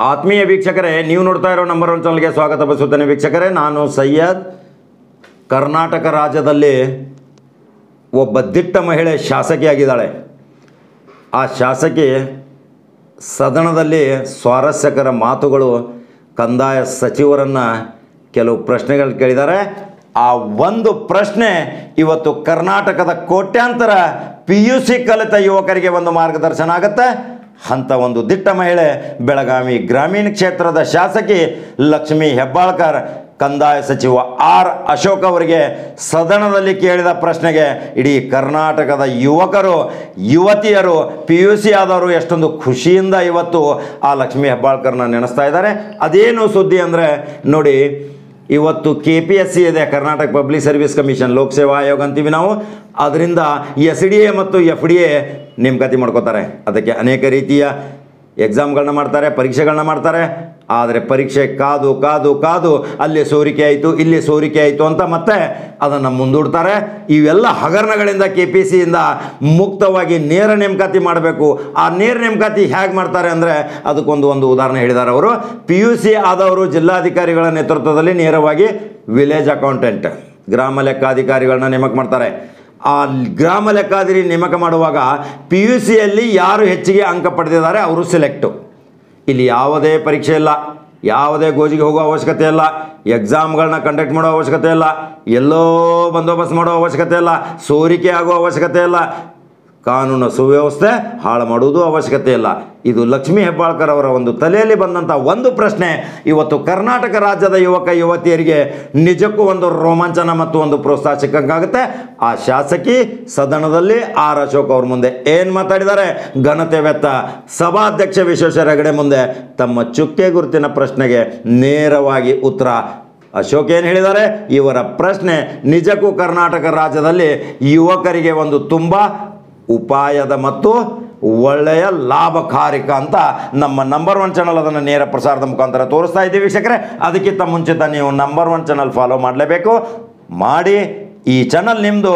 ಆತ್ಮೀಯ ವೀಕ್ಷಕರೇ, ನೀವು ನೋಡ್ತಾ ಇರೋ ನಂಬರ್ 1 ಚಾನಲ್ಗೆ ಸ್ವಾಗತ ಬಯಸುತ್ತೇನೆ. ವೀಕ್ಷಕರೇ, ನಾನು ಸೈಯದ್. ಕರ್ನಾಟಕ ರಾಜ್ಯದಲ್ಲಿ ಒಬ್ಬ ದಿಟ್ಟ ಮಹಿಳೆ ಶಾಸಕಿಯಾಗಿದ್ದಾಳೆ. ಆ ಶಾಸಕಿ ಸದನದಲ್ಲಿ ಸ್ವಾರಸ್ಯಕರ ಮಾತುಗಳು, ಕಂದಾಯ ಸಚಿವರನ್ನು ಕೆಲವು ಪ್ರಶ್ನೆಗಳು ಕೇಳಿದ್ದಾರೆ. ಆ ಒಂದು ಪ್ರಶ್ನೆ ಇವತ್ತು ಕರ್ನಾಟಕದ ಕೋಟ್ಯಾಂತರ PUC ಕಲಿತ ಯುವಕರಿಗೆ ಒಂದು ಮಾರ್ಗದರ್ಶನ ಆಗುತ್ತೆ. ಅಂಥ ಒಂದು ದಿಟ್ಟ ಮಹಿಳೆ ಬೆಳಗಾವಿ ಗ್ರಾಮೀಣ ಕ್ಷೇತ್ರದ ಶಾಸಕಿ ಲಕ್ಷ್ಮೀ ಹೆಬ್ಬಾಳ್ಕರ್ ಕಂದಾಯ ಸಚಿವ ಆರ್ ಅಶೋಕ್ ಅವರಿಗೆ ಸದನದಲ್ಲಿ ಕೇಳಿದ ಪ್ರಶ್ನೆಗೆ ಇಡೀ ಕರ್ನಾಟಕದ ಯುವಕರು ಯುವತಿಯರು PUC ಆದವರು ಎಷ್ಟೊಂದು ಖುಷಿಯಿಂದ ಇವತ್ತು ಆ ಲಕ್ಷ್ಮೀ ಹೆಬ್ಬಾಳ್ಕರ್ನ ನೆನೆಸ್ತಾ ಇದ್ದಾರೆ. ಅದೇನು ಸುದ್ದಿ ಅಂದರೆ ನೋಡಿ, ಇವತ್ತು KPSC ಇದೆ, ಕರ್ನಾಟಕ ಪಬ್ಲಿಕ್ ಸರ್ವಿಸ್ ಕಮಿಷನ್, ಲೋಕಸೇವಾ ಆಯೋಗ ಅಂತೀವಿ ನಾವು. ಅದರಿಂದ SDA ಮತ್ತು FDA ನೇಮಕಾತಿ ಮಾಡ್ಕೋತಾರೆ. ಅದಕ್ಕೆ ಅನೇಕ ರೀತಿಯ ಎಕ್ಸಾಮ್ಗಳನ್ನ ಮಾಡ್ತಾರೆ, ಪರೀಕ್ಷೆಗಳನ್ನ ಮಾಡ್ತಾರೆ. ಆದರೆ ಪರೀಕ್ಷೆ ಕಾದು ಕಾದು ಕಾದು ಅಲ್ಲಿ ಸೋರಿಕೆ ಆಯಿತು, ಇಲ್ಲಿ ಸೋರಿಕೆ ಆಯಿತು ಅಂತ ಮತ್ತೆ ಅದನ್ನು ಮುಂದೂಡ್ತಾರೆ. ಇವೆಲ್ಲ ಹಗರಣಗಳಿಂದ KPSCಯಿಂದ ಮುಕ್ತವಾಗಿ ನೇರ ನೇಮಕಾತಿ ಮಾಡಬೇಕು. ಆ ನೇರ ನೇಮಕಾತಿ ಹೇಗೆ ಮಾಡ್ತಾರೆ ಅಂದರೆ ಅದಕ್ಕೊಂದು ಉದಾಹರಣೆ ಹೇಳಿದ್ದಾರೆ ಅವರು. PUC ಆದವರು ಜಿಲ್ಲಾಧಿಕಾರಿಗಳ ನೇತೃತ್ವದಲ್ಲಿ ನೇರವಾಗಿ ವಿಲೇಜ್ ಅಕೌಂಟೆಂಟ್, ಗ್ರಾಮ ಲೆಕ್ಕಾಧಿಕಾರಿಗಳನ್ನ ನೇಮಕ ಮಾಡ್ತಾರೆ. ಆ ಗ್ರಾಮ ಲೆಕ್ಕಾಧಿಕಾರಿ ನೇಮಕ ಮಾಡುವಾಗ PUCಯಲ್ಲಿ ಯಾರು ಹೆಚ್ಚಿಗೆ ಅಂಕ ಪಡೆದಿದ್ದಾರೆ ಅವರು ಸೆಲೆಕ್ಟು. ಇಲ್ಲಿ ಯಾವುದೇ ಪರೀಕ್ಷೆ ಇಲ್ಲ, ಯಾವುದೇ ಗೋಜಿಗೆ ಹೋಗೋ ಅವಶ್ಯಕತೆ ಇಲ್ಲ, ಎಕ್ಸಾಮ್ಗಳನ್ನ ಕಂಡಕ್ಟ್ ಮಾಡೋ ಅವಶ್ಯಕತೆ ಇಲ್ಲ, ಎಲ್ಲೋ ಬಂದೋಬಸ್ತ್ ಮಾಡೋ ಅವಶ್ಯಕತೆ ಇಲ್ಲ, ಸೋರಿಕೆ ಆಗೋ ಅವಶ್ಯಕತೆ ಇಲ್ಲ, ಕಾನೂನು ಸುವ್ಯವಸ್ಥೆ ಹಾಳು ಮಾಡುವುದು ಅವಶ್ಯಕತೆ ಇಲ್ಲ. ಇದು ಲಕ್ಷ್ಮೀ ಹೆಬ್ಬಾಳ್ಕರ್ ಅವರ ಒಂದು ತಲೆಯಲ್ಲಿ ಬಂದಂಥ ಒಂದು ಪ್ರಶ್ನೆ ಇವತ್ತು ಕರ್ನಾಟಕ ರಾಜ್ಯದ ಯುವಕ ಯುವತಿಯರಿಗೆ ನಿಜಕ್ಕೂ ಒಂದು ರೋಮಾಂಚನ ಮತ್ತು ಒಂದು ಪ್ರೋತ್ಸಾಹ ಸಿಕ್ಕಂಗಾಗುತ್ತೆ. ಆ ಶಾಸಕಿ ಸದನದಲ್ಲಿ ಆರ್ ಅಶೋಕ್ ಅವ್ರ ಮುಂದೆ ಏನು ಮಾತಾಡಿದ್ದಾರೆ, ಘನತೆ ವೆತ್ತ ಸಭಾಧ್ಯಕ್ಷ ವಿಶ್ವೇಶ್ವರ ಹೆಗಡೆ ಮುಂದೆ ತಮ್ಮ ಚುಕ್ಕೆ ಗುರುತಿನ ಪ್ರಶ್ನೆಗೆ ನೇರವಾಗಿ ಉತ್ತರ. ಅಶೋಕ್ ಏನು ಹೇಳಿದ್ದಾರೆ, ಇವರ ಪ್ರಶ್ನೆ ನಿಜಕ್ಕೂ ಕರ್ನಾಟಕ ರಾಜ್ಯದಲ್ಲಿ ಯುವಕರಿಗೆ ಒಂದು ತುಂಬ ಉಪಾಯದ ಮತ್ತು ಒಳ್ಳೆಯ ಲಾಭಕಾರಿಕ ಅಂತ ನಮ್ಮ ನಂಬರ್ 1 ಚಾನಲ್ ಅದನ್ನು ನೇರ ಪ್ರಸಾರದ ಮುಖಾಂತರ ತೋರಿಸ್ತಾ ಇದ್ದೀವಿ. ವೀಕ್ಷಕರೇ, ಅದಕ್ಕಿಂತ ಮುಂಚಿತ ನೀವು ನಂಬರ್ 1 ಚಾನಲ್ ಫಾಲೋ ಮಾಡಲೇಬೇಕು. ಮಾಡಿ ಈ ಚಾನಲ್ ನಿಮ್ಮದು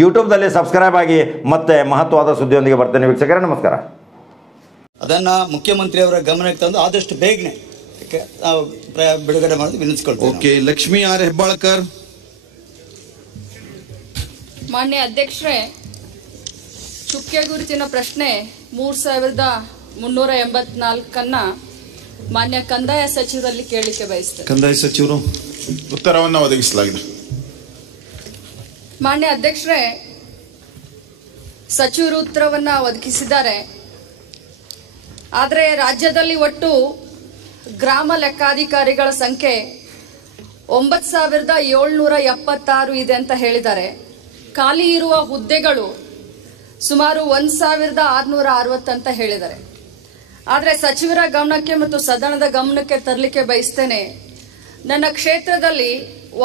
ಯೂಟ್ಯೂಬ್ದಲ್ಲಿ ಸಬ್ಸ್ಕ್ರೈಬ್ ಆಗಿ ಮತ್ತೆ ಮಹತ್ವವಾದ ಸುದ್ದಿಯೊಂದಿಗೆ ಬರ್ತೇನೆ. ವೀಕ್ಷಕರೇ, ನಮಸ್ಕಾರ. ಅದನ್ನು ಮುಖ್ಯಮಂತ್ರಿಯವರ ಗಮನಕ್ಕೆ ತಂದು ಆದಷ್ಟು ಬೇಗನೆ ಬಿಡುಗಡೆ ಮಾಡೋದು ವಿನಿಸ್ಕೊಳ್ತೀವಿ. Okay, Lakshmi R Hebbalkar. ಮಾನ್ಯ ಅಧ್ಯಕ್ಷರೇ, ಚುಕ್ಕೆ ಗುರುತಿನ ಪ್ರಶ್ನೆ 3384 ಮಾನ್ಯ ಕಂದಾಯ ಸಚಿವರಲ್ಲಿ ಕೇಳಲಿಕ್ಕೆ ಬಯಸ್ತೇನೆ. ಕಂದಾಯ ಸಚಿವರು ಉತ್ತರವನ್ನು ಒದಗಿಸಲಾಗಿದೆ. ಮಾನ್ಯ ಅಧ್ಯಕ್ಷರೇ, ಸಚಿವರು ಉತ್ತರವನ್ನ ಒದಗಿಸಿದ್ದಾರೆ. ಆದರೆ ರಾಜ್ಯದಲ್ಲಿ ಒಟ್ಟು ಗ್ರಾಮ ಲೆಕ್ಕಾಧಿಕಾರಿಗಳ ಸಂಖ್ಯೆ 9776 ಇದೆ ಅಂತ ಹೇಳಿದ್ದಾರೆ. ಖಾಲಿ ಇರುವ ಹುದ್ದೆಗಳು ಸುಮಾರು 1660 ಅಂತ ಹೇಳಿದ್ದಾರೆ. ಆದರೆ ಸಚಿವರ ಗಮನಕ್ಕೆ ಮತ್ತು ಸದನದ ಗಮನಕ್ಕೆ ತರಲಿಕ್ಕೆ ಬಯಸ್ತೇನೆ, ನನ್ನ ಕ್ಷೇತ್ರದಲ್ಲಿ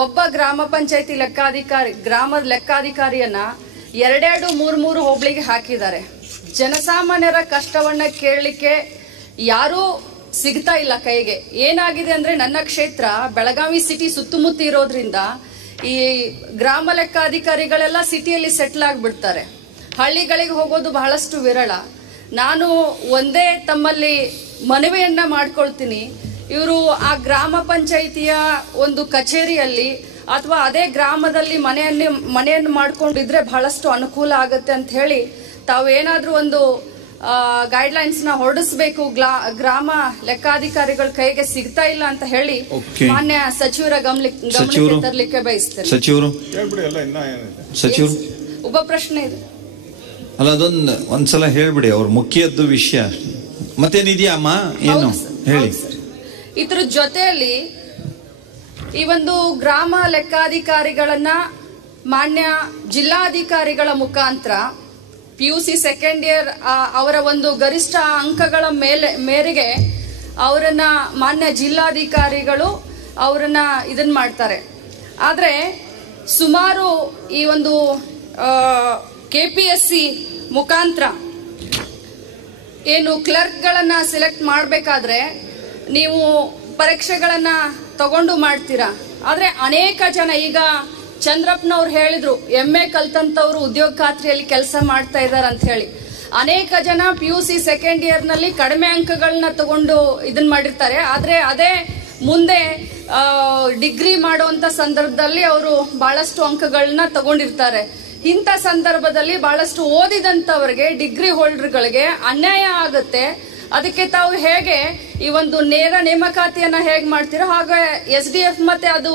ಒಬ್ಬ ಗ್ರಾಮ ಪಂಚಾಯತಿ ಗ್ರಾಮದ ಲೆಕ್ಕಾಧಿಕಾರಿಯನ್ನ 2-3 ಹೋಬಳಿಗೆ ಹಾಕಿದ್ದಾರೆ. ಜನಸಾಮಾನ್ಯರ ಕಷ್ಟವನ್ನ ಕೇಳಲಿಕ್ಕೆ ಯಾರೂ ಸಿಗ್ತಾ ಇಲ್ಲ ಕೈಗೆ. ಏನಾಗಿದೆ ಅಂದ್ರೆ, ನನ್ನ ಕ್ಷೇತ್ರ ಬೆಳಗಾವಿ ಸಿಟಿ ಸುತ್ತಮುತ್ತ ಇರೋದ್ರಿಂದ ಈ ಗ್ರಾಮ ಲೆಕ್ಕಾಧಿಕಾರಿಗಳೆಲ್ಲ ಸಿಟಿಯಲ್ಲಿ ಸೆಟ್ಲ್ ಆಗಿಬಿಡ್ತಾರೆ. ಹಳ್ಳಿಗಳಿಗೆ ಹೋಗೋದು ಬಹಳಷ್ಟು ವಿರಳ. ನಾನು ಒಂದೇ ತಮ್ಮಲ್ಲಿ ಮನವಿಯನ್ನ ಮಾಡ್ಕೊಳ್ತೀನಿ, ಇವರು ಆ ಗ್ರಾಮ ಪಂಚಾಯಿತಿಯ ಒಂದು ಕಚೇರಿಯಲ್ಲಿ ಅಥವಾ ಅದೇ ಗ್ರಾಮದಲ್ಲಿ ಮನೆಯನ್ನು ಮಾಡ್ಕೊಂಡಿದ್ರೆ ಬಹಳಷ್ಟು ಅನುಕೂಲ ಆಗುತ್ತೆ ಅಂತ ಹೇಳಿ ತಾವು ಏನಾದ್ರೂ ಒಂದು ಗೈಡ್ಲೈನ್ಸ್ ನ ಹೊರಡಿಸಬೇಕು. ಗ್ರಾಮ ಲೆಕ್ಕಾಧಿಕಾರಿಗಳ ಕೈಗೆ ಸಿಗ್ತಾ ಇಲ್ಲ ಅಂತ ಹೇಳಿ ಮಾನ್ಯ ಸಚಿವರ ಗಮನಕ್ಕೆ ತರಲಿಕ್ಕೆ ಬಯಸ್ತೇನೆ. ಸಚಿವರು ಉಪ ಪ್ರಶ್ನೆ ಇದೆ ಅಲ್ಲ, ಅದೊಂದು ಒಂದ್ಸಲ ಹೇಳ್ಬಿಡಿ, ಅವ್ರ ಮುಖ್ಯದ್ದು ವಿಷಯ ಮತ್ತೇನಿದೆಯಾ ಅಮ್ಮ, ಏನು ಹೇಳಿ. ಇದ್ರ ಜೊತೆಯಲ್ಲಿ ಈ ಒಂದು ಗ್ರಾಮ ಲೆಕ್ಕಾಧಿಕಾರಿಗಳನ್ನ ಮಾನ್ಯ ಜಿಲ್ಲಾಧಿಕಾರಿಗಳ ಮುಖಾಂತರ PUC ಸೆಕೆಂಡ್ ಇಯರ್ ಅವರ ಒಂದು ಗರಿಷ್ಠ ಅಂಕಗಳ ಮೇರೆಗೆ ಅವರನ್ನ ಮಾನ್ಯ ಜಿಲ್ಲಾಧಿಕಾರಿಗಳು ಅವರನ್ನ ಇದನ್ನ ಮಾಡ್ತಾರೆ. ಆದ್ರೆ ಸುಮಾರು ಈ ಒಂದು KPSC ಮುಖಾಂತರ ಏನು ಕ್ಲರ್ಕ್ಗಳನ್ನ ಸೆಲೆಕ್ಟ್ ಮಾಡಬೇಕಾದ್ರೆ ನೀವು ಪರೀಕ್ಷೆಗಳನ್ನ ತಗೊಂಡು ಮಾಡ್ತೀರಾ. ಆದ್ರೆ ಅನೇಕ ಜನ, ಈಗ ಚಂದ್ರಪ್ಪನವ್ರು ಹೇಳಿದ್ರು MA ಕಲ್ತಂತವ್ರು ಉದ್ಯೋಗ ಖಾತ್ರಿಯಲ್ಲಿ ಕೆಲಸ ಮಾಡ್ತಾ ಇದ್ದಾರೆ ಅಂತ ಹೇಳಿ. ಅನೇಕ ಜನ PUC ಸೆಕೆಂಡ್ ಇಯರ್ ನಲ್ಲಿ ಕಡಿಮೆ ಅಂಕಗಳನ್ನ ತಗೊಂಡು ಇದನ್ ಮಾಡಿರ್ತಾರೆ. ಆದ್ರೆ ಅದೇ ಮುಂದೆ ಡಿಗ್ರಿ ಮಾಡುವಂತ ಸಂದರ್ಭದಲ್ಲಿ ಅವರು ಬಹಳಷ್ಟು ಅಂಕಗಳನ್ನ ತಗೊಂಡಿರ್ತಾರೆ. ಇಂಥ ಸಂದರ್ಭದಲ್ಲಿ ಬಹಳಷ್ಟು ಓದಿದಂತವರಿಗೆ, ಡಿಗ್ರಿ ಹೋಲ್ಡರ್ಗಳಿಗೆ ಅನ್ಯಾಯ ಆಗುತ್ತೆ. ಅದಕ್ಕೆ ತಾವು ಹೇಗೆ ಈ ಒಂದು ನೇರ ನೇಮಕಾತಿಯನ್ನ ಹೇಗೆ ಮಾಡ್ತೀರೋ ಹಾಗೆ SDF ಮತ್ತೆ ಅದು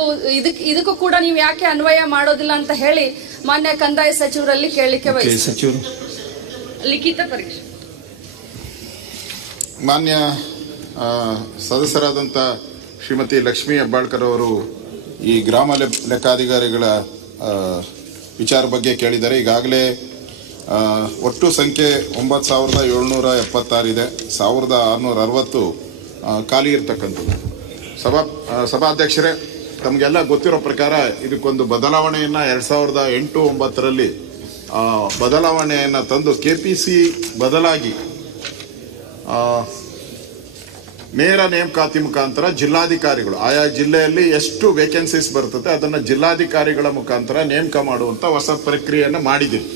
ಇದಕ್ಕೂ ಕೂಡ ನೀವು ಯಾಕೆ ಅನ್ವಯ ಮಾಡೋದಿಲ್ಲ ಅಂತ ಹೇಳಿ ಮಾನ್ಯ ಕಂದಾಯ ಸಚಿವರಲ್ಲಿ ಕೇಳಲಿಕ್ಕೆ ಬಯಸ್ತೀನಿ. ಲಿಖಿತ ಪರೀಕ್ಷೆ. ಮಾನ್ಯ ಸದಸ್ಯರಾದಂಥ ಶ್ರೀಮತಿ ಲಕ್ಷ್ಮೀ ಹೆಬ್ಬಾಳ್ಕರ್ ಅವರು ಈ ಗ್ರಾಮ ಲೆಕ್ಕಾಧಿಕಾರಿಗಳ ವಿಚಾರ ಬಗ್ಗೆ ಕೇಳಿದ್ದಾರೆ. ಈಗಾಗಲೇ ಒಟ್ಟು ಸಂಖ್ಯೆ 9,776 ಇದೆ. 1,660 ಖಾಲಿ ಇರ್ತಕ್ಕಂಥದ್ದು. ಸಭಾಧ್ಯಕ್ಷರೇ, ತಮಗೆಲ್ಲ ಗೊತ್ತಿರೋ ಪ್ರಕಾರ ಇದಕ್ಕೊಂದು ಬದಲಾವಣೆಯನ್ನು 2008-9ರಲ್ಲಿ ಬದಲಾವಣೆಯನ್ನು ತಂದು KPC ಬದಲಾಗಿ ನೇರ ನೇಮಕಾತಿ ಮುಖಾಂತರ ಜಿಲ್ಲಾಧಿಕಾರಿಗಳು ಆಯಾ ಜಿಲ್ಲೆಯಲ್ಲಿ ಎಷ್ಟು ವೇಕೆನ್ಸೀಸ್ ಬರ್ತದೆ ಅದನ್ನು ಜಿಲ್ಲಾಧಿಕಾರಿಗಳ ಮುಖಾಂತರ ನೇಮಕ ಮಾಡುವಂಥ ಹೊಸ ಪ್ರಕ್ರಿಯೆಯನ್ನು ಮಾಡಿದ್ದೀವಿ.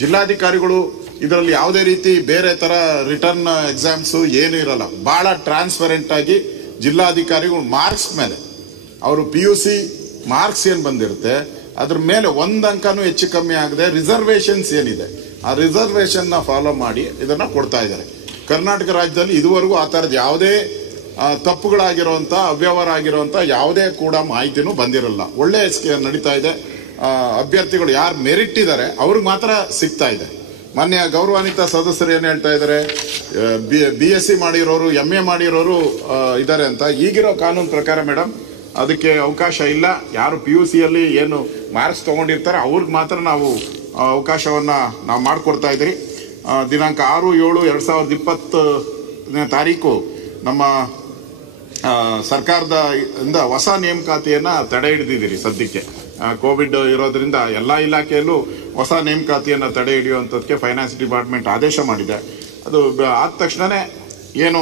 ಜಿಲ್ಲಾಧಿಕಾರಿಗಳು ಇದರಲ್ಲಿ ಯಾವುದೇ ರೀತಿ ಬೇರೆ ತರ ರಿಟರ್ನ್ ಎಕ್ಸಾಮ್ಸು ಏನೂ ಇರಲ್ಲ. ಬಹಳ ಟ್ರಾನ್ಸ್ಪರೆಂಟ್ ಆಗಿ ಜಿಲ್ಲಾಧಿಕಾರಿಗಳು ಮಾರ್ಕ್ಸ್ ಮೇಲೆ ಅವರು PUC ಮಾರ್ಕ್ಸ್ ಏನು ಬಂದಿರುತ್ತೆ ಅದ್ರ ಮೇಲೆ 1 ಅಂಕನೂ ಹೆಚ್ಚು ಕಮ್ಮಿ ಆಗದೆ ರಿಸರ್ವೇಷನ್ಸ್ ಏನಿದೆ ಆ ರಿಸರ್ವೇಷನ್ನ ಫಾಲೋ ಮಾಡಿ ಇದನ್ನ ಕೊಡ್ತಾ ಇದ್ದಾರೆ. ಕರ್ನಾಟಕ ರಾಜ್ಯದಲ್ಲಿ ಇದುವರೆಗೂ ಆ ಥರದ್ದು ಯಾವುದೇ ತಪ್ಪುಗಳಾಗಿರುವಂಥ ಅವ್ಯವಹಾರ ಆಗಿರುವಂಥ ಯಾವುದೇ ಕೂಡ ಮಾಹಿತಿನೂ ಬಂದಿರಲ್ಲ. ಒಳ್ಳೆ ನಡೀತಾ ಇದೆ. ಅಭ್ಯರ್ಥಿಗಳು ಯಾರು ಮೆರಿಟ್ ಇದ್ದಾರೆ ಅವ್ರಿಗೆ ಮಾತ್ರ ಸಿಗ್ತಾ ಇದೆ. ಮಾನ್ಯ ಗೌರವಾನ್ವಿತ ಸದಸ್ಯರು ಏನು ಹೇಳ್ತಾ ಇದ್ದಾರೆ, BSc ಮಾಡಿರೋರು MA ಮಾಡಿರೋರು ಇದ್ದಾರೆ ಅಂತ. ಈಗಿರೋ ಕಾನೂನು ಪ್ರಕಾರ ಮೇಡಮ್ ಅದಕ್ಕೆ ಅವಕಾಶ ಇಲ್ಲ. ಯಾರು PUCಯಲ್ಲಿ ಏನು ಮಾರ್ಕ್ಸ್ ತಗೊಂಡಿರ್ತಾರೆ ಅವ್ರಿಗೆ ಮಾತ್ರ ನಾವು ಅವಕಾಶವನ್ನು ನಾವು ಮಾಡಿಕೊಡ್ತಾ ಇದ್ದೀರಿ. ದಿನಾಂಕ 6/7/2020 ತಾರೀಕು ನಮ್ಮ ಸರ್ಕಾರದ ಹೊಸ ನೇಮಕಾತಿಯನ್ನು ತಡೆ ಹಿಡಿದಿದ್ದೀರಿ. ಸದ್ಯಕ್ಕೆ ಕೋವಿಡ್ ಇರೋದ್ರಿಂದ ಎಲ್ಲ ಇಲಾಖೆಯಲ್ಲೂ ಹೊಸ ನೇಮಕಾತಿಯನ್ನು ತಡೆ ಹಿಡಿಯುವಂಥದ್ದಕ್ಕೆ ಫೈನಾನ್ಸ್ ಡಿಪಾರ್ಟ್ಮೆಂಟ್ ಆದೇಶ ಮಾಡಿದೆ. ಅದು ಆದ ತಕ್ಷಣವೇ ಏನು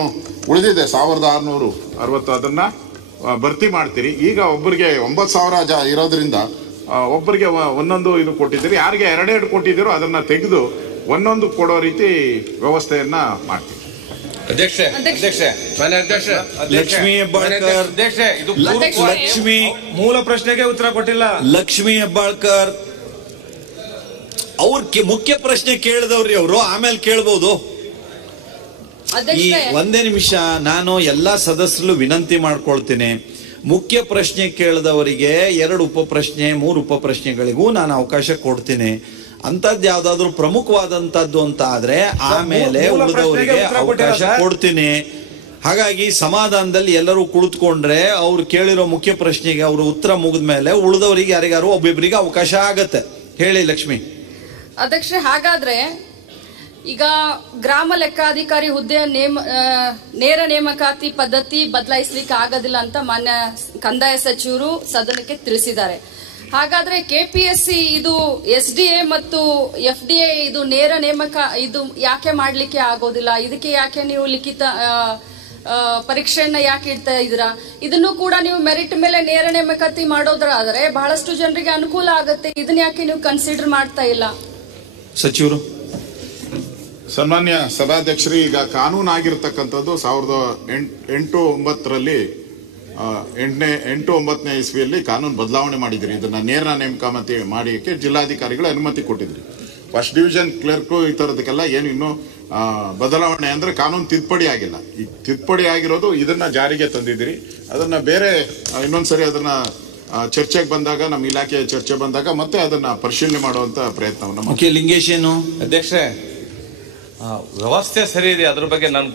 ಉಳಿದಿದೆ 1,660 ಅದನ್ನು ಭರ್ತಿ ಮಾಡ್ತೀರಿ. ಈಗ ಒಬ್ಬರಿಗೆ 9,000 ಇರೋದ್ರಿಂದ ಒಬ್ಬರಿಗೆ ಒಂದೊಂದು ಇದು ಕೊಟ್ಟಿದ್ದೀರಿ. ಯಾರಿಗೆ 2 ಕೊಟ್ಟಿದ್ದೀರೋ ಅದನ್ನು ತೆಗೆದು ಒಂದೊಂದು ಕೊಡೋ ರೀತಿ ವ್ಯವಸ್ಥೆಯನ್ನ ಮಾಡ್ತೀವಿ. ಲಕ್ಷ್ಮೀ ಹೆಬ್ಬಾಳ್ಕರ್ ಮೂಲ ಪ್ರಶ್ನೆಗೆ ಉತ್ತರ ಕೊಟ್ಟಿಲ್ಲ. ಲಕ್ಷ್ಮೀ ಹೆಬ್ಬಾಳ್ಕರ್ ಅವ್ರ ಮುಖ್ಯ ಪ್ರಶ್ನೆ ಕೇಳಿದವ್ರಿ ಅವರು, ಆಮೇಲೆ ಕೇಳಬಹುದು. ಈ 1 ನಿಮಿಷ ನಾನು ಎಲ್ಲಾ ಸದಸ್ಯರು ವಿನಂತಿ ಮಾಡ್ಕೊಳ್ತೀನಿ. ಮುಖ್ಯ ಪ್ರಶ್ನೆ ಕೇಳಿದವರಿಗೆ 2 ಉಪ ಪ್ರಶ್ನೆ 3 ಉಪ ಪ್ರಶ್ನೆಗಳಿಗೂ ನಾನು ಅವಕಾಶ ಕೊಡ್ತೀನಿ. ಅಂತದ್ದು ಯಾವ್ದಾದ್ರು ಪ್ರಮುಖವಾದಂತದ್ದು ಅಂತ ಆದ್ರೆ ಆಮೇಲೆ ಉಳಿದವರಿಗೆ ಅವಕಾಶ ಕೊಡ್ತೀನಿ. ಹಾಗಾಗಿ ಸಮಾಧಾನದಲ್ಲಿ ಎಲ್ಲರೂ ಕುಳಿತುಕೊಂಡ್ರೆ ಅವ್ರು ಕೇಳಿರೋ ಮುಖ್ಯ ಪ್ರಶ್ನೆಗೆ ಅವರು ಉತ್ತರ ಮುಗಿದ್ಮೇಲೆ ಉಳಿದವರಿಗೆ ಯಾರಿಗಾರು ಒಬ್ಬೊಬ್ಬರಿಗೆ ಅವಕಾಶ ಆಗತ್ತೆ. ಹೇಳಿ ಲಕ್ಷ್ಮಿ. ಅಧ್ಯಕ್ಷೆ, ಹಾಗಾದ್ರೆ ಈಗ ಗ್ರಾಮ ಲೆಕ್ಕಾಧಿಕಾರಿ ಹುದ್ದೆಯ ನೇರ ನೇಮಕಾತಿ ಪದ್ಧತಿ ಬದಲಾಯಿಸ್ಲಿಕ್ಕೆ ಆಗೋದಿಲ್ಲ ಅಂತ ಮಾನ್ಯ ಕಂದಾಯ ಸಚಿವರು ಸದನಕ್ಕೆ ತಿಳಿಸಿದ್ದಾರೆ. ಹಾಗಾದ್ರೆ KPSC ಇದು SDA ಮತ್ತು FDA ಇದು ನೇರ ನೇಮಕ ಇದು ಯಾಕೆ ಮಾಡ್ಲಿಕ್ಕೆ ಆಗೋದಿಲ್ಲ? ಇದಕ್ಕೆ ಯಾಕೆ ನೀವು ಲಿಖಿತ ಪರೀಕ್ಷೆಯನ್ನ ಯಾಕೆ ಇಡ್ತಾ ಇದ್ದೀರಾ? ಇದನ್ನು ಕೂಡ ನೀವು ಮೆರಿಟ್ ಮೇಲೆ ನೇರ ನೇಮಕಾತಿ ಮಾಡೋದ್ರಾದ್ರೆ ಬಹಳಷ್ಟು ಜನರಿಗೆ ಅನುಕೂಲ ಆಗುತ್ತೆ. ಇದನ್ನ ಯಾಕೆ ನೀವು ಕನ್ಸಿಡರ್ ಮಾಡ್ತಾ ಇಲ್ಲ? ಸಚಿವರು. ಸನ್ಮಾನ್ಯ ಸಭಾಧ್ಯಕ್ಷರು, ಈಗ ಕಾನೂನು ಆಗಿರ್ತಕ್ಕಂಥದ್ದು 2008-9ರಲ್ಲಿ 8-9ನೇ ಇಸ್ವಿಯಲ್ಲಿ ಕಾನೂನು ಬದಲಾವಣೆ ಮಾಡಿದ್ರಿ. ಇದನ್ನ ನೇರ ನೇಮಕಾತಿ ಮಾಡಿಯಕ್ಕೆ ಜಿಲ್ಲಾಧಿಕಾರಿಗಳು ಅನುಮತಿ ಕೊಟ್ಟಿದ್ರಿ. ಫಸ್ಟ್ ಡಿವಿಷನ್ ಕ್ಲರ್ಕು ಈ ಥರದಕ್ಕೆಲ್ಲ ಏನು ಇನ್ನೂ ಬದಲಾವಣೆ ಅಂದ್ರೆ ಕಾನೂನು ತಿದ್ದುಪಡಿ ಆಗಿಲ್ಲ. ಈ ತಿದ್ದುಪಡಿ ಆಗಿರೋದು ಇದನ್ನ ಜಾರಿಗೆ ತಂದಿದ್ದೀರಿ. ಅದನ್ನ ಬೇರೆ ಇನ್ನೊಂದ್ಸರಿ ಅದನ್ನ ಚರ್ಚೆಗೆ ಬಂದಾಗ, ನಮ್ಮ ಇಲಾಖೆಯ ಚರ್ಚೆ ಬಂದಾಗ ಮತ್ತೆ ಅದನ್ನ ಪರಿಶೀಲನೆ ಮಾಡುವಂತ ಪ್ರಯತ್ನವನ್ನು. ಲಿಂಗೇಶ್ ಏನು ಅಧ್ಯಕ್ಷೆ, ವ್ಯವಸ್ಥೆ ಸರಿ ಇದೆ, ಅದ್ರ ಬಗ್ಗೆ ನಾನು